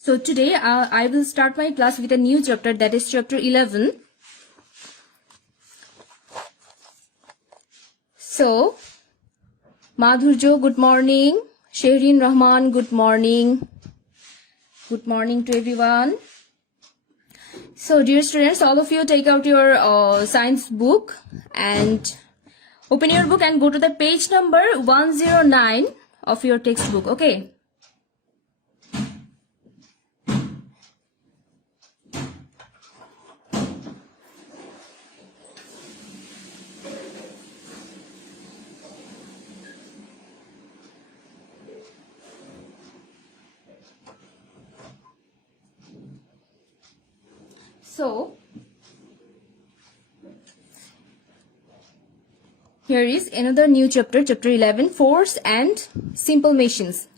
So today I will start my class with a new chapter, that is chapter 11. So, Madhurjo, good morning. Shehrin Rahman, good morning. Good morning to everyone. So dear students, all of you take out your science book and open your book and go to the page number 109 of your textbook, okay? So, here is another new chapter, chapter 11, force and simple machines.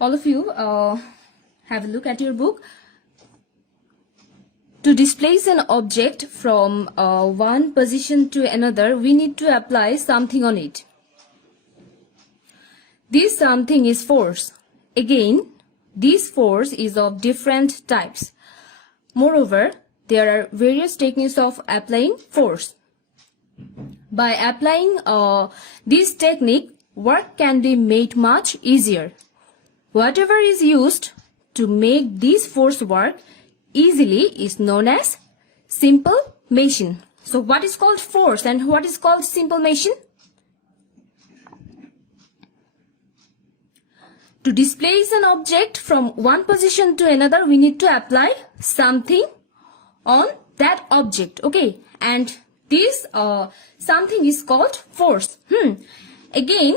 All of you have a look at your book. To displace an object from one position to another, we need to apply something on it. This something is force. Again, this force is of different types. Moreover, there are various techniques of applying force. By applying this technique, work can be made much easier. Whatever is used to make this force work easily is known as simple machine. So what is called force and what is called simple machine? To displace an object from one position to another, we need to apply something on that object, okay? And this something is called force. Again,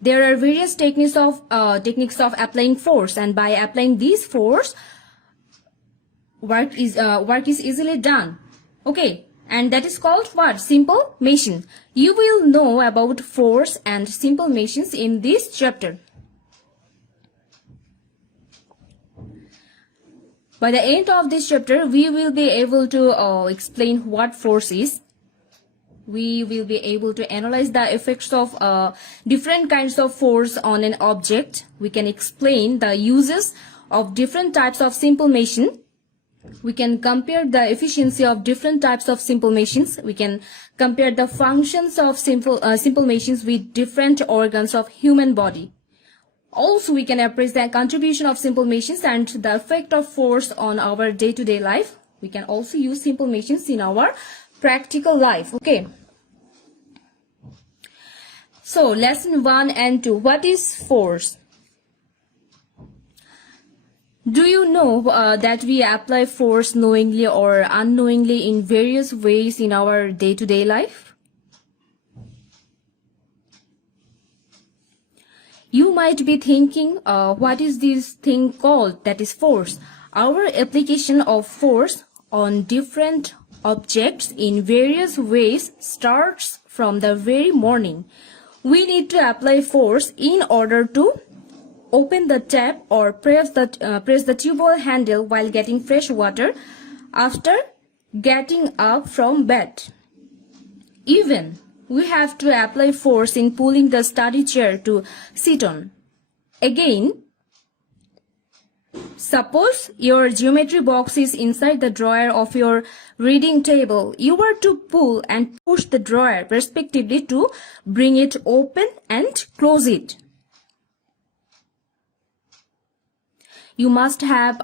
there are various techniques of applying force, and by applying this force, work is easily done, okay? And that is called what? Simple machine. You will know about force and simple machines in this chapter. By the end of this chapter, we will be able to explain what force is. We will be able to analyze the effects of different kinds of force on an object. We can explain the uses of different types of simple machine. We can compare the efficiency of different types of simple machines. We can compare the functions of simple machines with different organs of human body. Also, we can appraise the contribution of simple machines and the effect of force on our day-to-day life. We can also use simple machines in our practical life. Okay. So, lesson 1 and 2. What is force? Do you know that we apply force knowingly or unknowingly in various ways in our day-to-day life? You might be thinking, what is this thing called that is force? Our application of force on different objects in various ways starts from the very morning. We need to apply force in order to open the tap or press the tube handle while getting fresh water after getting up from bed. Even we have to apply force in pulling the study chair to sit on. Again, suppose your geometry box is inside the drawer of your reading table. You are to pull and push the drawer respectively to bring it open and close it. You must have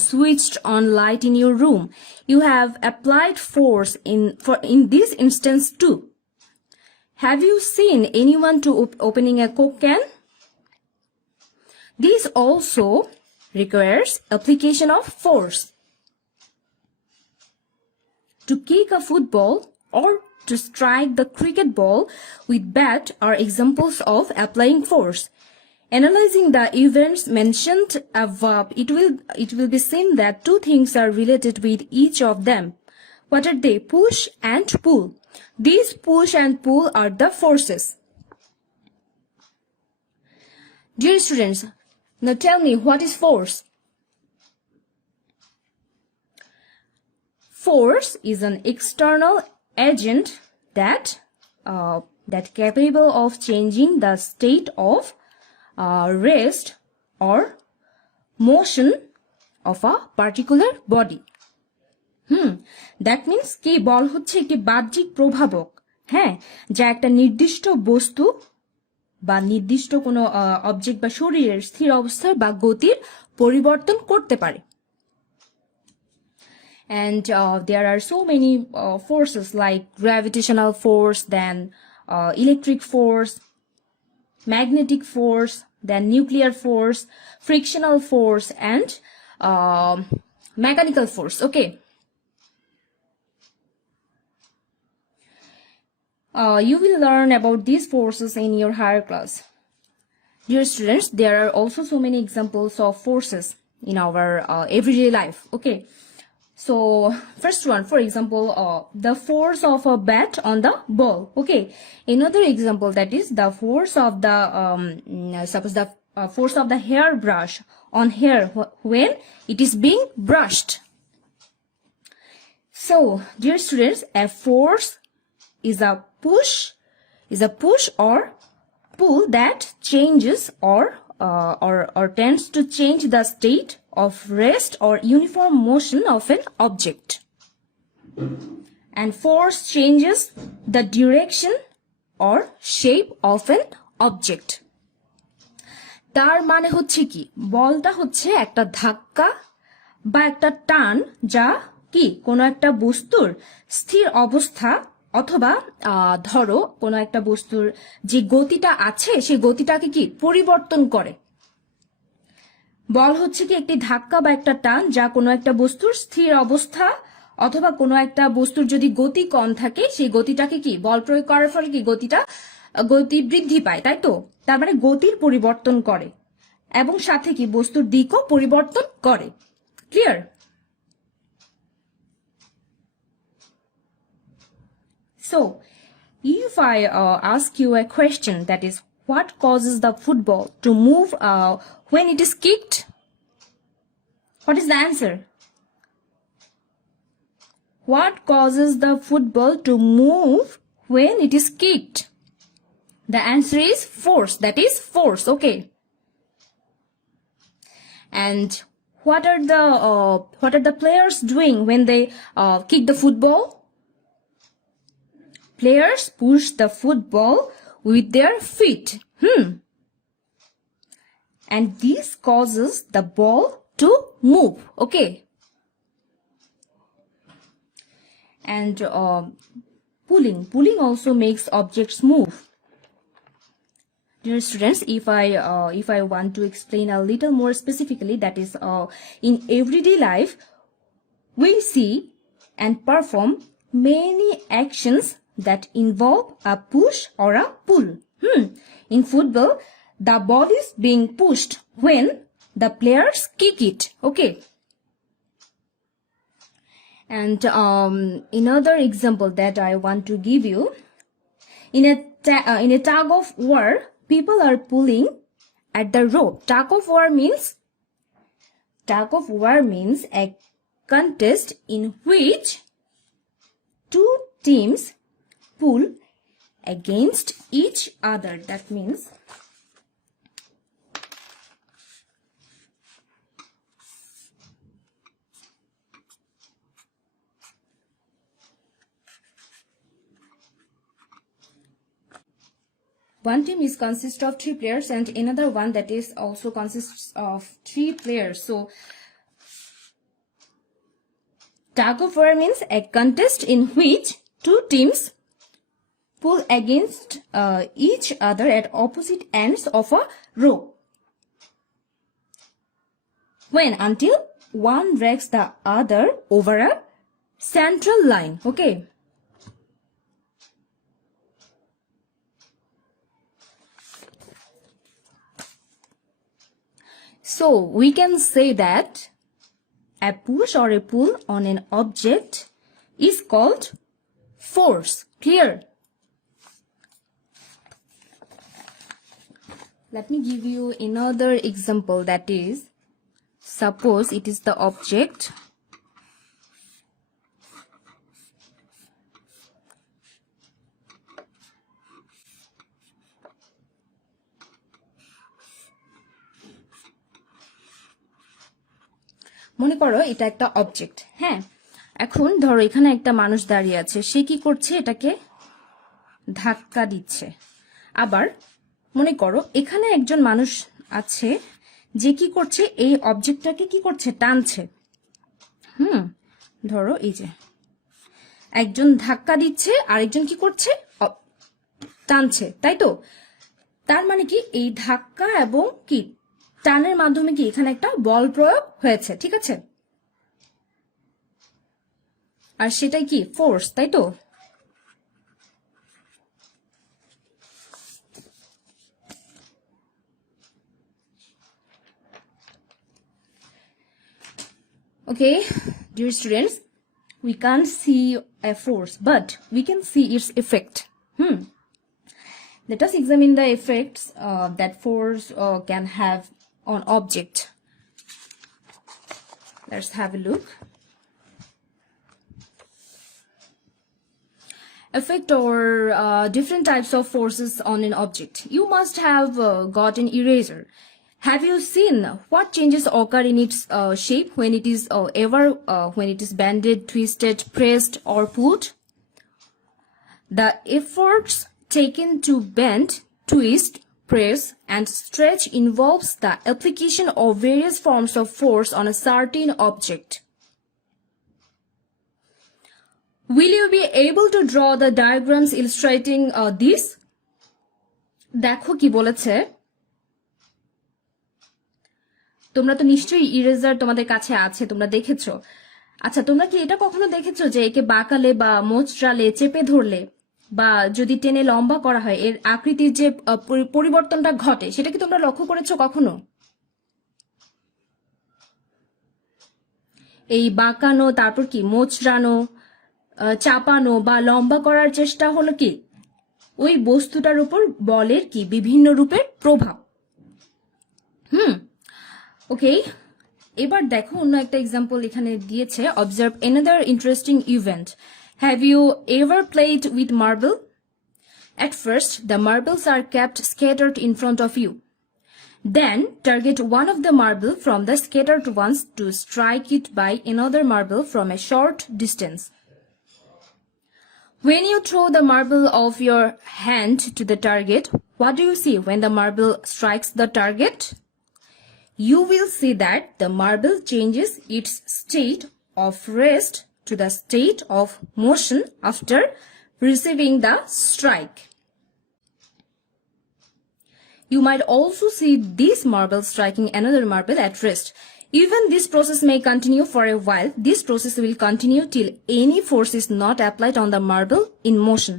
switched on light in your room. You have applied force in this instance too. Have you seen anyone to opening a Coke can? This also requires application of force. To kick a football or to strike the cricket ball with bat are examples of applying force. Analyzing the events mentioned above, it will be seen that two things are related with each of them. What are they? Push and pull. These push and pull are the forces. Dear students, now tell me, what is force? Force is an external agent that capable of changing the state of rest or motion of a particular body. That means কি বল হচ্ছে একটি বাহ্যিক প্রভাবক, হ্যাঁ, যা একটা নির্দিষ্ট বস্তু বা নির্দিষ্ট কোনো অবজেক্ট বা শরীরের স্থির অবস্থা বা গতির পরিবর্তন করতে পারে। And there are so many forces like gravitational force, then electric force, magnetic force, then nuclear force, frictional force, and mechanical force. Okay. You will learn about these forces in your higher class. Dear students, there are also so many examples of forces in our everyday life. Okay. So, first one, for example, the force of a bat on the ball. Okay. Another example, that is the force of the, suppose the force of the hairbrush on hair when it is being brushed. So, dear students, a force is a push or pull that changes or tends to change the state of rest or uniform motion of an object. And force changes the direction or shape of an object. তার মানে হচ্ছে কি, বলটা হচ্ছে একটা ধাক্কা বা একটা টান যা কি কোনো একটা বস্তুর স্থির অবস্থা অথবা ধরো কোনো একটা বস্তুর যে গতিটা আছে সেই গতিটাকে কি পরিবর্তন করে। বল হচ্ছে কি একটি ধাক্কা বা একটা টান যা কোনো একটা বস্তুর স্থির অবস্থা অথবা কোনো একটা বস্তুর যদি গতি কম থাকে সেই গতিটাকে কি বল প্রয়োগ করার ফলে কি গতি বৃদ্ধি পায়, তাই তো? তার মানে গতির পরিবর্তন করে এবং সাথে কি বস্তুর দিকও পরিবর্তন করে। Clear? So, if I ask you a question, that is, what causes the football to move when it is kicked? What is the answer? What causes the football to move when it is kicked? The answer is force. That is force. Okay. And what are the players doing when they kick the football? Players push the football with their feet. And this causes the ball to move. Okay. And pulling also makes objects move. Dear students, if I want to explain a little more specifically, that is, in everyday life, we see and perform many actions that involve a push or a pull. In football, the ball is being pushed when the players kick it. Okay. And another example that I want to give you, in a tug of war, people are pulling at the rope. Tug of war means a contest in which two teams pull against each other. That means one team consists of 3 players and another one that is also consists of 3 players. So tug of war means a contest in which 2 teams pull against each other at opposite ends of a rope. Until one drags the other over a central line. Okay. So we can say that a push or a pull on an object is called force. Clear? Let me give you another example, that is, suppose it is the object মনে করো এটা একটা object, হ্যাঁ। এখন ধরো এখানে একটা মানুষ দাঁড়িয়ে আছে, সে কি করছে, এটাকে ধাক্কা দিচ্ছে। আবার মনে করো এখানে একজন মানুষ আছে যে কি করছে, এই অবজেক্টটাকে কি করছে, টানছে। ধরো এই যে একজন ধাক্কা দিচ্ছে, আরেকজন কি করছে, টানছে, তাই তো। তার মানে কি এই ধাক্কা এবং কি টানের মাধ্যমে কি এখানে একটা বল প্রয়োগ হয়েছে, ঠিক আছে। আর সেটাই কি ফোর্স, তাই তো। Okay, dear students, we can't see a force, but we can see its effect. Let us examine the effects that force can have on object. Let's have a look. Effect or different types of forces on an object. You must have got an eraser. Have you seen what changes occur in its shape when it is when it is bended, twisted, pressed, or pulled? The efforts taken to bend, twist, press, and stretch involves the application of various forms of force on a certain object. Will you be able to draw the diagrams illustrating this? দেখো কি বলেছে। তোমরা তো নিশ্চয়ই eraser তোমাদের কাছে আছে, তোমরা দেখেছো। আচ্ছা, তোমরা কি এটা কখনো দেখেছো যে একে বাঁকালে বা মোচড়ালে, চেপে ধরলে বা যদি টেনে লম্বা করা হয় এর আকৃতির যে পরিবর্তনটা ঘটে, সেটা কি তোমরা লক্ষ্য করেছো কখনো? এই বাঁকানো, তারপর কি মোচড়ানো, চাপানো বা লম্বা করার চেষ্টা হলো কি ওই বস্তুটার উপর বলের কি বিভিন্ন রূপের প্রভাব। ওকে, এবার দেখো অন্য একটা এক্সাম্পল এখানে দিয়েছে। Observe another interesting event. Have you ever played with marble? At first, the marbles are kept scattered in front of you. Then, target one of the marble from the scattered ones to strike it by another marble from a short distance. When you throw the marble of your hand to the target, what do you see when the marble strikes the target? You will see that the marble changes its state of rest to the state of motion after receiving the strike. You might also see this marble striking another marble at rest. Even this process may continue for a while. This process will continue till any force is not applied on the marble in motion.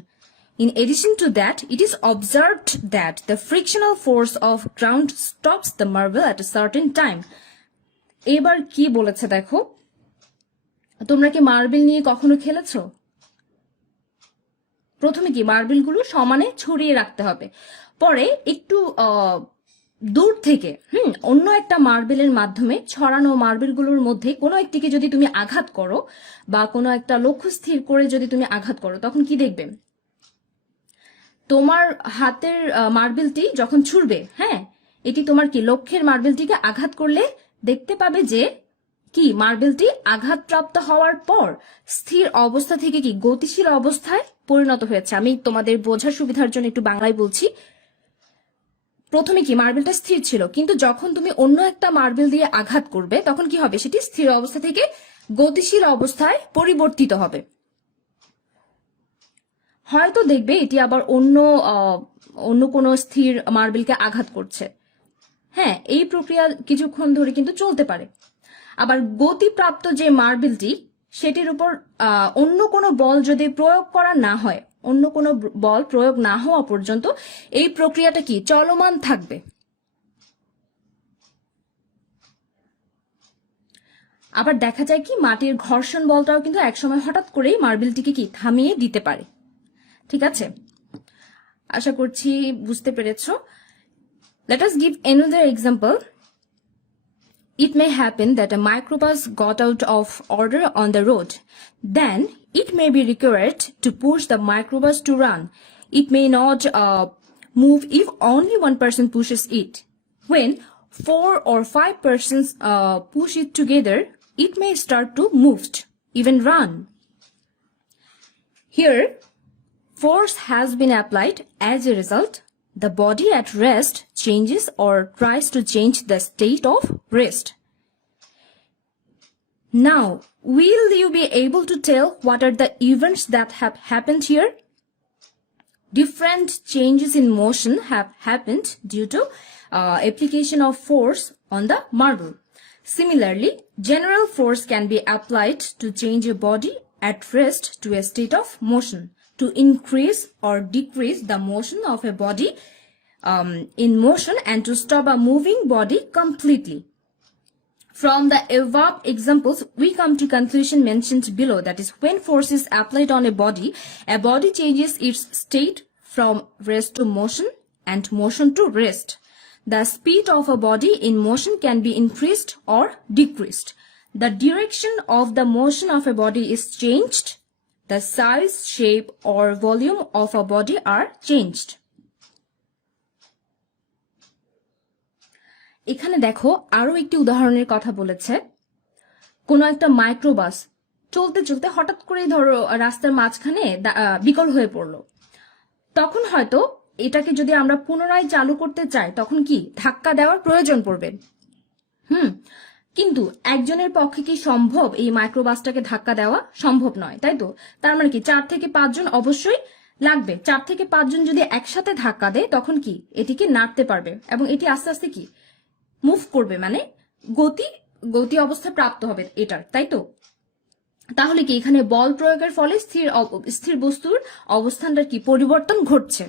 In addition to that, it is observed that the frictional force of ground stops the marble at a certain time. এবার কি বলেছে দেখো, তোমরা কি marble নিয়ে কখনো খেলেছো? প্রথমে কি মার্বেলগুলো সমানে ছড়িয়ে রাখতে হবে, পরে একটু দূর থেকে অন্য একটা মার্বেলের মাধ্যমে ছড়ানো মার্বেলগুলোর মধ্যে কোনো একটিকে যদি তুমি আঘাত করো বা কোনো একটা লক্ষ্য স্থির করে যদি তুমি আঘাত করো, তখন কি দেখবে, তোমার হাতের মার্বেলটি যখন ছুড়বে, হ্যাঁ, এটি তোমার কি লক্ষ্যের মার্বেলটিকে আঘাত করলে দেখতে পাবে যে কি মার্বেলটি আঘাতপ্রাপ্ত হওয়ার পর স্থির অবস্থা থেকে কি গতিশীল অবস্থায় পরিণত হয়েছে। আমি তোমাদের বোঝার সুবিধার জন্য একটু বাংলায় বলছি। প্রথমে কি মার্বেলটা স্থির ছিল, কিন্তু যখন তুমি অন্য একটা মার্বেল দিয়ে আঘাত করবে তখন কি হবে, সেটি স্থির অবস্থা থেকে গতিশীল অবস্থায় পরিবর্তিত হবে। হয়তো দেখবে এটি আবার অন্য কোনো স্থির মার্বেলকে আঘাত করছে। হ্যাঁ, এই প্রক্রিয়া কিছুক্ষণ ধরে কিন্তু চলতে পারে। আবার গতিপ্রাপ্ত যে মার্বেলটি, সেটির উপর অন্য কোনো বল যদি প্রয়োগ করা না হয়, অন্য কোনো বল প্রয়োগ না হওয়া পর্যন্ত এই প্রক্রিয়াটা কি চলমান থাকবে। আবার দেখা যায় কি মাটির ঘর্ষণ বলটাও কিন্তু একসময় হঠাৎ করেই মার্বেলটিকে কি থামিয়ে দিতে পারে। ঠিক আছে, আশা করছি বুঝতে পেরেছো। Let us give another example. It may happen that a microbus got out of order on the road. Then it may be required to push the microbus to run. It may not move if only one person pushes it. When 4 or 5 persons push it together, it may start to move, even run. Here, force has been applied. As a result, the body at rest changes or tries to change the state of rest. Now, will you be able to tell what are the events that have happened here? Different changes in motion have happened due to application of force on the marble. Similarly, general force can be applied to change a body at rest to a state of motion, to increase or decrease the motion of a body in motion and to stop a moving body completely. From the above examples, we come to conclusion mentioned below, that is, when force is applied on a body changes its state from rest to motion and motion to rest. The speed of a body in motion can be increased or decreased. The direction of the motion of a body is changed. The size, shape, or volume of a body are changed. এখানে দেখো আরো একটি উদাহরণের কথা বলেছে। কোনো একটা microbus চলতে চলতে হঠাৎ করে ধরো রাস্তার মাঝখানে বিকল হয়ে পড়লো। তখন হয়তো এটাকে যদি আমরা পুনরায় চালু করতে চাই তখন কি ধাক্কা দেওয়ার প্রয়োজন পড়বে। কিন্তু একজনের পক্ষে কি সম্ভব এই মাইক্রোবাসটাকে ধাক্কা দেওয়া? সম্ভব নয়, তাই তো? তার মানে কি 4 থেকে 5 জন অবশ্যই লাগবে। 4 থেকে 5 জন যদি একসাথে ধাক্কা দেয় তখন কি এটিকে নাড়তে পারবে এবং এটি আস্তে আস্তে কি মুভ করবে, মানে গতি অবস্থা প্রাপ্ত হবে এটার, তাই তো? তাহলে কি এখানে বল প্রয়োগের ফলে স্থির বস্তুর অবস্থানটার কি পরিবর্তন ঘটছে।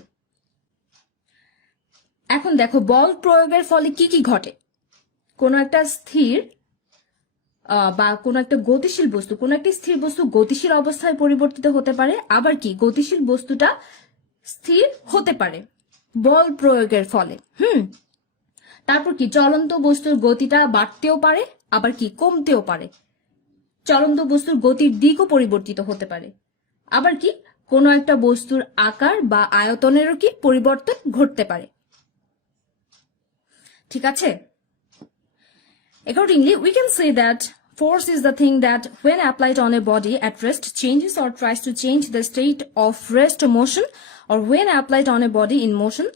এখন দেখো বল প্রয়োগের ফলে কি কি ঘটে। কোন একটা স্থির বা কোন একটা গতিশীল বস্তু, কোন একটা স্থির বস্তু গতিশীল অবস্থায় পরিবর্তিত হতে পারে, আবার কি গতিশীল বস্তুটা স্থির হতে পারে বল প্রয়োগের ফলে। তারপর কি চলন্ত বস্তুর গতিটা বাড়তেও পারে, আবার কি কমতেও পারে। চলন্ত বস্তুর গতির দিকও পরিবর্তিত হতে পারে, আবার কি কোনো একটা বস্তুর আকার বা আয়তনেরও কি পরিবর্তন ঘটতে পারে। ঠিক আছে? Accordingly, we can say that force is the thing that, when applied on a body at rest, changes or tries to change the state of rest or motion, or when applied on a body in motion,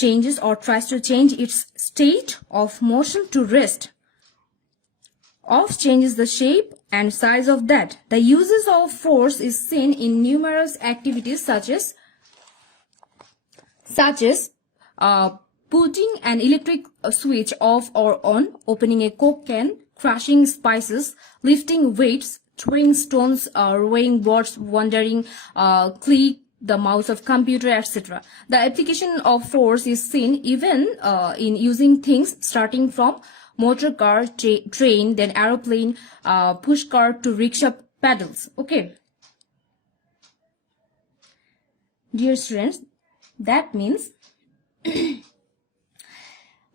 changes or tries to change its state of motion to rest. Of changes the shape and size of that. The uses of force is seen in numerous activities such as putting an electric switch off or on, opening a Coke can, crushing spices, lifting weights, throwing stones, rowing boats, wandering clay, the mouse of computer, etc. The application of force is seen even in using things starting from motor car, train, then aeroplane, push cart to rickshaw pedals. Okay. Dear students, that means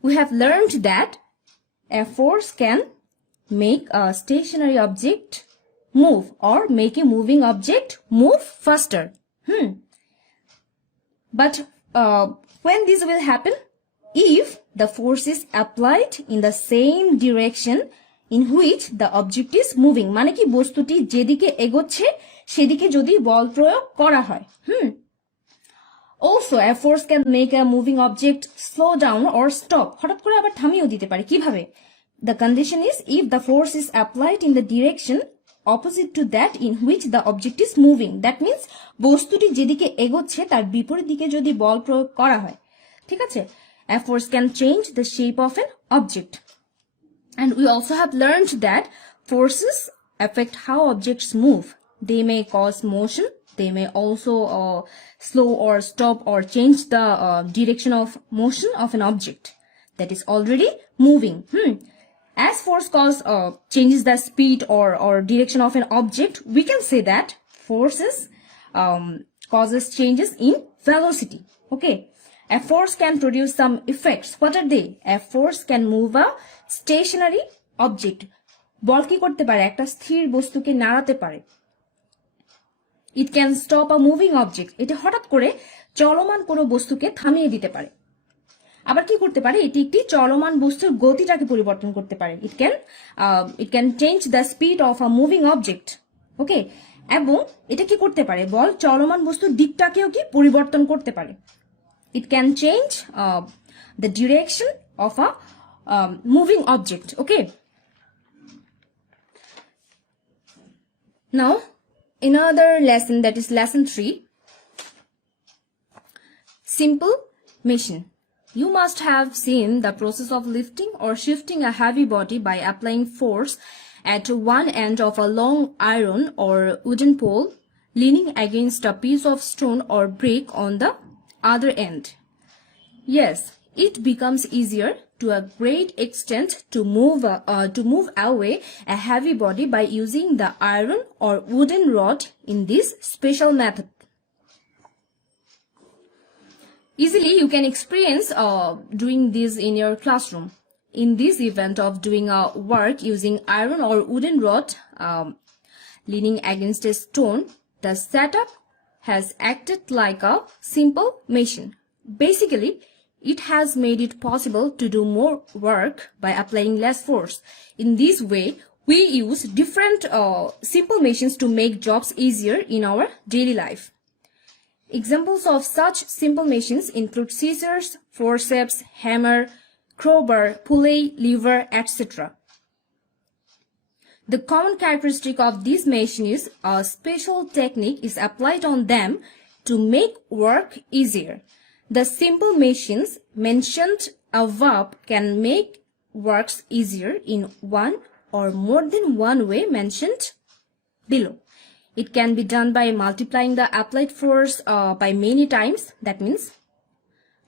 we have learned that a force can make a stationary object move or make a moving object move faster. But when this will happen? If the force is applied in the same direction in which the object is moving, মানে কি বস্তুটি যেদিকে এগোচ্ছে সেদিকে যদি বল প্রয়োগ করা হয়। Also, a force can make a moving object slow down or stop. হঠাৎ করে আবার থামিয়েও দিতে পারে। কিভাবে? The condition is if the force is applied in the direction opposite to that in which the object is moving. That means বস্তুটি যেদিকে এগোচ্ছে তার বিপরীত দিকে যদি বল প্রয়োগ করা হয়। ঠিক আছে? A force can change the shape of an object. And we also have learned that forces affect how objects move. They may cause motion. They may also slow or stop or change the direction of motion of an object that is already moving. As force changes the speed or direction of an object, we can say that forces causes changes in velocity. Okay. A force can produce some effects. What are they? A force can move a stationary object. বল কি করতে পারে? একটা স্থির বস্তুকে নাড়াতে পারে। It can stop a moving object. এটা হঠাৎ করে চলমান কোনো বস্তুকে থামিয়ে দিতে পারে। আবার কি করতে পারে, এটি একটি চলমান বস্তুর গতিটাকে পরিবর্তন করতে পারে। It can change the speed of a moving object. Okay, এবং এটা কি করতে পারে, বল চলমান বস্তুর দিকটাকেও কি পরিবর্তন করতে পারে। It can change the direction of a moving object. Okay, now another lesson, that is lesson 3, simple machine. You must have seen the process of lifting or shifting a heavy body by applying force at one end of a long iron or wooden pole, leaning against a piece of stone or brick on the other end. Yes, it becomes easier to a great extent to move away a heavy body by using the iron or wooden rod in this special method. Easily you can experience doing this in your classroom. In this event of doing a work using iron or wooden rod leaning against a stone, the setup has acted like a simple machine. Basically, it has made it possible to do more work by applying less force. In this way, we use different simple machines to make jobs easier in our daily life. Examples of such simple machines include scissors, forceps, hammer, crowbar, pulley, lever, etc. The common characteristic of this machine is a special technique is applied on them to make work easier. The simple machines mentioned above can make works easier in one or more than one way mentioned below. It can be done by multiplying the applied force by many times. That means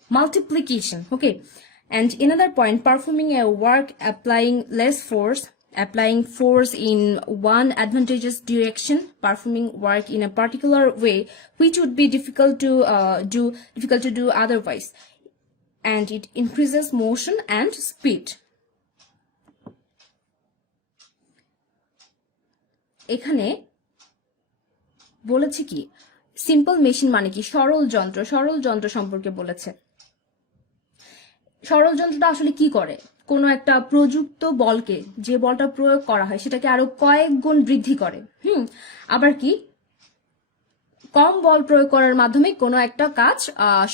multiplication. Okay. And another point, performing a work applying less force, applying force in one advantageous direction, performing work in a particular way, which would be difficult to do otherwise. And it increases motion and speed. এখানে বলেছে কি, simple machine মানে কি, সরল যন্ত্র সম্পর্কে বলেছে। সরল যন্ত্রটা আসলে কি করে, কোনো একটা প্রযুক্ত বলকে, যে বলটা প্রয়োগ করা হয় সেটাকে আরো কয়েক গুণ বৃদ্ধি করে। আবার কি, কম বল প্রয়োগ করার মাধ্যমে কোনো একটা কাজ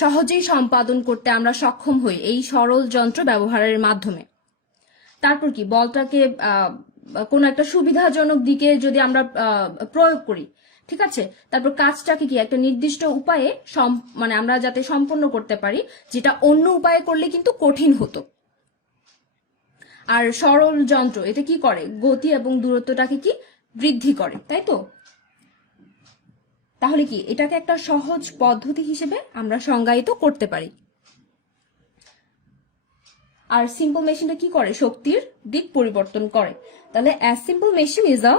সহজেই সম্পাদন করতে আমরা সক্ষম হই এই সরল যন্ত্র ব্যবহারের মাধ্যমে। তারপর কি, বলটাকে কোনো একটা সুবিধাজনক দিকে যদি আমরা প্রয়োগ করি, ঠিক আছে, তারপর কাজটাকে কি একটা নির্দিষ্ট উপায়ে মানে আমরা যাতে সম্পন্ন করতে পারি, যেটা অন্য উপায়ে করলে কিন্তু কঠিন হতো। আর সরল যন্ত্র এটা কি করে, গতি এবং দূরত্বটাকে কি বৃদ্ধি করে, তাই তো। তাহলে কি এটাকে একটা সহজ পদ্ধতি হিসেবে আমরা সংজ্ঞায়িত করতে পারি। আর সিম্পল মেশিনটা কি করে, শক্তির দিক পরিবর্তন করে। তাহলে a simple machine is a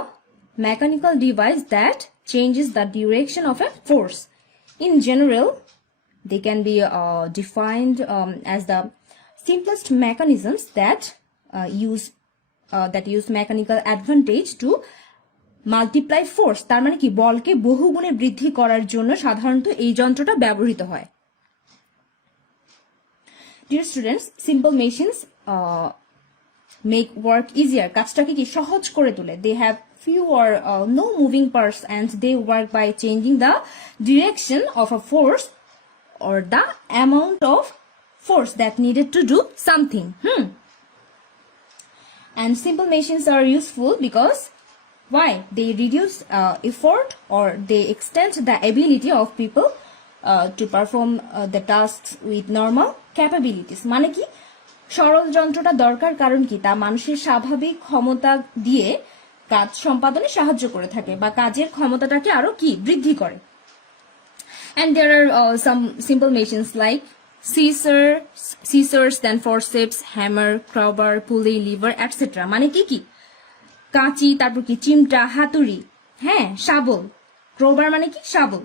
mechanical device that changes the direction of a force. In general, they can be defined as the simplest mechanisms that use mechanical advantage to multiply force. তার মানে কি, বলকে বহুগুণে বৃদ্ধি করার জন্য সাধারণত এই যন্ত্রটা ব্যবহৃত হয়। Dear students, simple machines make work easier. কাজটাকে কি সহজ করে তোলে। They have few or no moving parts and they work by changing the direction of a force or the amount of force that needed to do something. And simple machines are useful because why? They reduce effort or they extend the ability of people to perform the tasks with normal capabilities. মানে কি, সরল যন্ত্রটা দরকার কারণ কি, তা মানুষের স্বাভাবিক ক্ষমতা দিয়ে কাজ সম্পাদনে সাহায্য করে থাকে বা কাজের ক্ষমতাটাকে আরো কি বৃদ্ধি করে। And there are some simple machines like scissors, then forceps, hammer, crowbar, pulley, lever, etc. মানে কি, কাঁচি, তারপর কি চিমটা, হাতুড়ি, হ্যাঁ, শাবল। ক্রোবার মানে কি, শাবল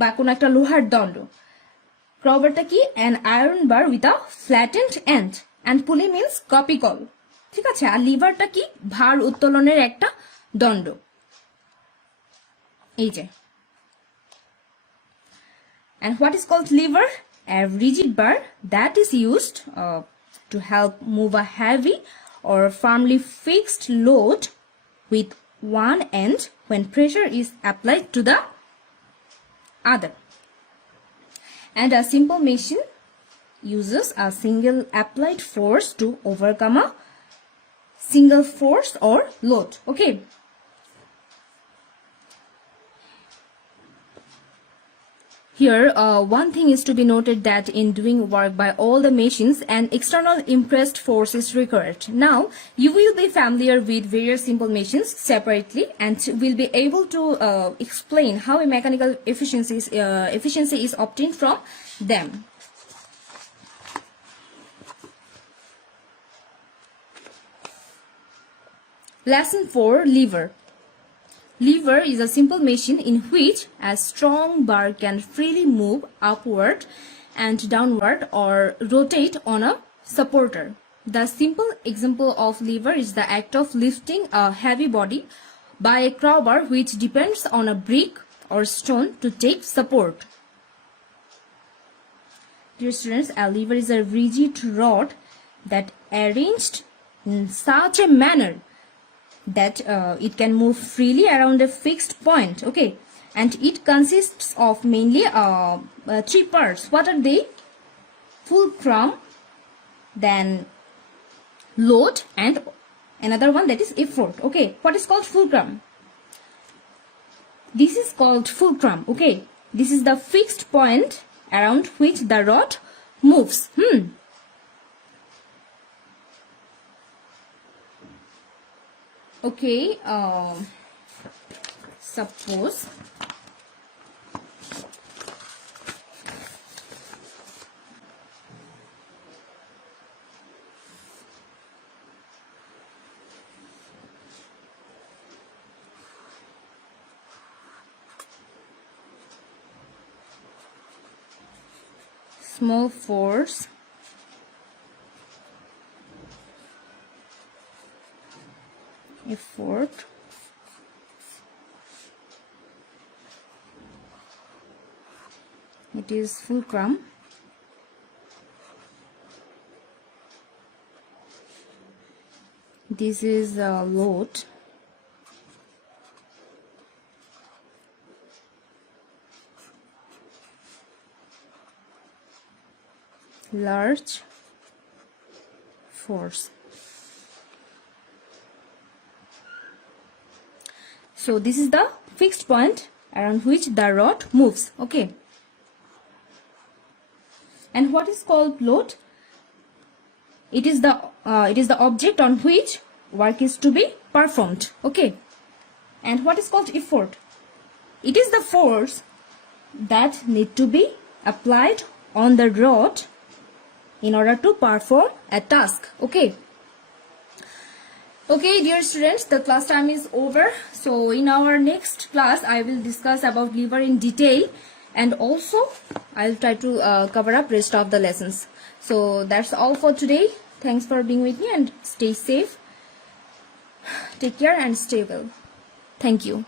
বা কোন একটা লোহার দণ্ড। ক্রোবারটা কি, an iron bar with a flattened end, and pulley means copy call, ঠিক আছে। আর লিভারটা কি, ভার উত্তোলনের একটা দণ্ড। এই যে, and what is called lever? a rigid bar that is used to help move a heavy or firmly fixed load with one end when pressure is applied to the other. And a simple machine uses a single applied force to overcome a single force or load. Okay. Here, one thing is to be noted that in doing work by all the machines, an external impressed force is required. Now, you will be familiar with various simple machines separately and will be able to explain how a mechanical efficiency is obtained from them. Lesson 4, Lever. Lever is a simple machine in which a strong bar can freely move upward and downward or rotate on a supporter. The simple example of lever is the act of lifting a heavy body by a crowbar which depends on a brick or stone to take support. Dear students, a lever is a rigid rod that arranged in such a manner that it can move freely around a fixed point. Okay, and it consists of mainly 3 parts. What are they? Fulcrum, then load, and another one, that is effort. Okay, what is called fulcrum? This is called fulcrum. Okay, this is the fixed point around which the rod moves. Okay, suppose small force effort it is fulcrum, this is load, large force. So this is the fixed point around which the rod moves. Okay. And what is called load? It is the object on which work is to be performed. Okay. And what is called effort? It is the force that need to be applied on the rod in order to perform a task. Okay. Okay, dear students, the class time is over. So in our next class, I will discuss about lever in detail, and also I'll try to cover up rest of the lessons. So that's all for today. Thanks for being with me and stay safe. Take care and stay well. Thank you.